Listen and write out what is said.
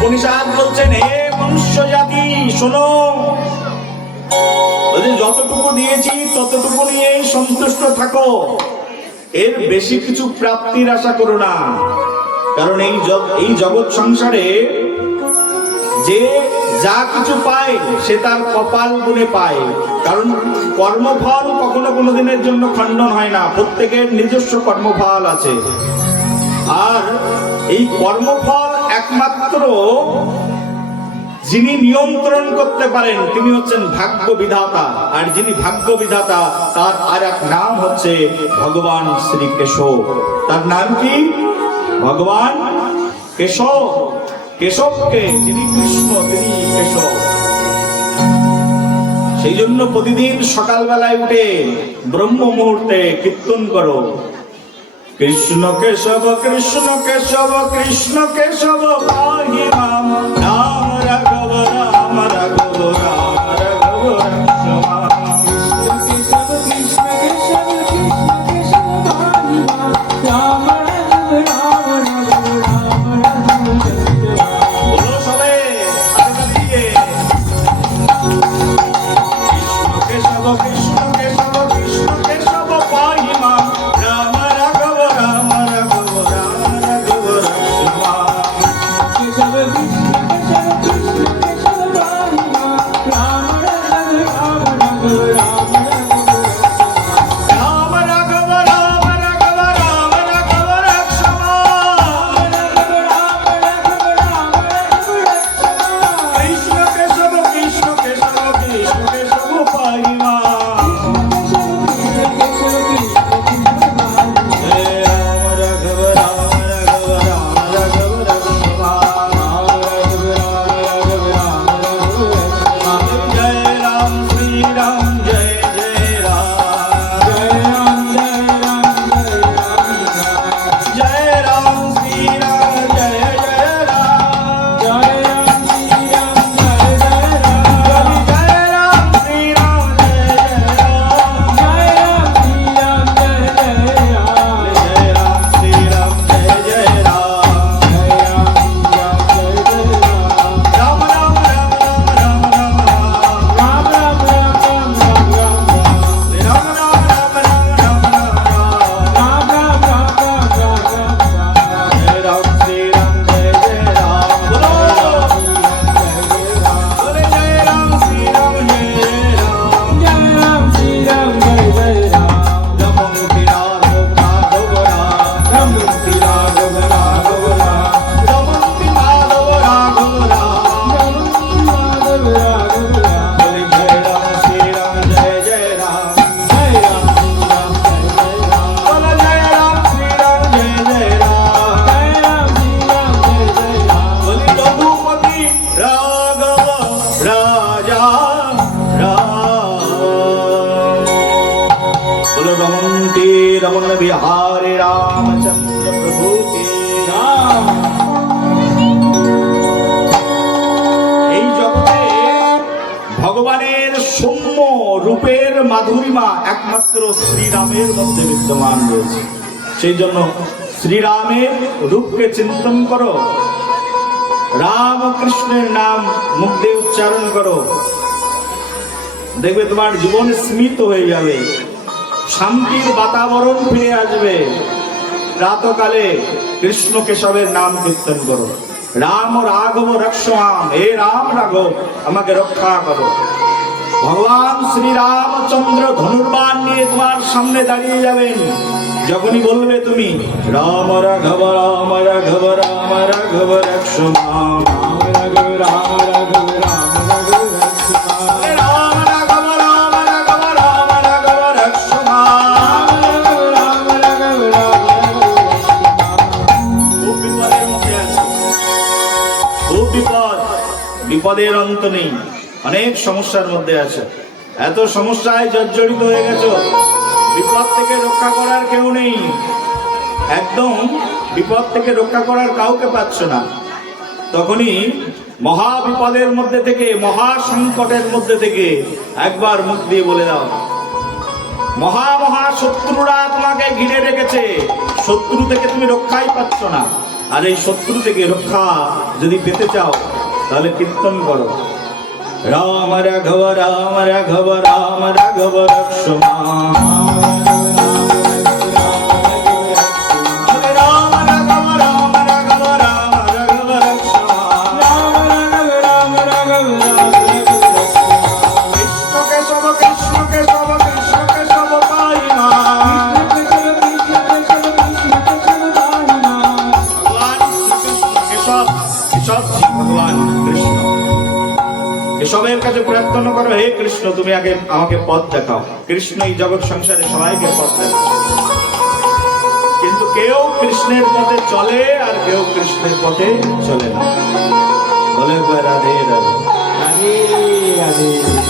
উপনিষদ বলছেন, হে মনুষ্য জাতি শোনো, যতটুকু দিয়েছি ততটুকু নিয়ে সন্তুষ্ট থাকো, এর বেশি কিছু প্রাপ্তির আশা করো না। কারণ এই জগৎ সংসারে যে যা কিছু পায় সে তার কপাল গুণে পায়। কারণ কর্মফল কখনো কোনো দিনের জন্য খণ্ডন হয় না, প্রত্যেকের নিজস্ব কর্মফল আছে। আর এই কর্মফল একমাত্র যিনি নিয়ন্ত্রণ করতে পারেন তিনি হচ্ছেন ভাগ্য বিধাতা। আর যিনি ভাগ্য বিধাতা তার আর এক নাম হচ্ছে ভগবান শ্রী কেশব। তার নাম কি? ভগবান কেশব। কেশবকে যিনি কৃষ্ণ তিনি কেশব। সেই জন্য প্রতিদিন সকালবেলায় উঠে ব্রহ্ম মুহূর্তে কীর্তন করো, কৃষ্ণ কেশব কৃষ্ণ কেশব কৃষ্ণ কেশব পাহি মাম, রাম রাঘব রাম রাঘব রাম রাঘব বলো সবে কৃষ্ণ কেশব কৃষ্ণ কেশব কৃষ্ণ কেশব পাহি মাম, রাম রাঘব রাম রাঘব রাম রাঘব रमन बिहारी रामचंद्र प्रभु की नाम। এই জগতে ভগবানের সৌম্য রূপের মাধুরিমা একমাত্র শ্রীরামের মধ্যে বিদ্যমান রয়েছে। সেই জন্য শ্রীরামের রূপকে চিন্তন করো, রাম কৃষ্ণের নাম মুখ দিয়ে উচ্চারণ করো, দেখবে তোমার জীবন স্মিত হয়ে যাবে, শান্তির বাতাবরণ ফিরে আসবে। প্রাতকালে কৃষ্ণ কেশবের নাম কীর্তন করো, রাম রাঘব রক্ষমাম, হে রাম রাঘব আমাকে রক্ষা করো। ভগবান শ্রী রামচন্দ্র ধনুর্বাণ নিয়ে তোমার সামনে দাঁড়িয়ে যাবেন। যখনই বলবে তুমি রাম রাঘব রাম রাঘব রাম রাঘব রক্ষমাম, রাম রাঘব রাম রাঘব রাম রাঘব রক্ষমাম, বিপদের অন্ত নেই, অনেক সমস্যার মধ্যে আছে, এত সমস্যায় জর্জরিত হয়ে গেছো, বিপদ থেকে রক্ষা করার কেউ নেই, একদম বিপদ থেকে রক্ষা করার কাউকে পাচ্ছ না। তখনই মহা বিপদের মধ্যে থেকে, মহা সংকটের মধ্যে থেকে একবার মুখ দিয়ে বলে দাও, মহা মহা শত্রুরা তোমাকে ঘিরে রেখেছে, শত্রু থেকে তুমি রক্ষাই পাচ্ছ না, আর এই শত্রু থেকে রক্ষা যদি পেতে চাও তাহলে কীর্তন করো, রাম রাঘব রাম রাঘব রাম রাঘব রক্ষমান। সবের কাছে প্রার্থনা করো, হে কৃষ্ণ তুমি আগে আমাকে পথ দেখাও। কৃষ্ণ এই জগৎ সংসারে সবাইকে পথ দেখাও, কিন্তু কেউ কৃষ্ণের পথে চলে আর কেউ কৃষ্ণের পথে চলে না। বলে রাধে রাধে রাধে রাধে।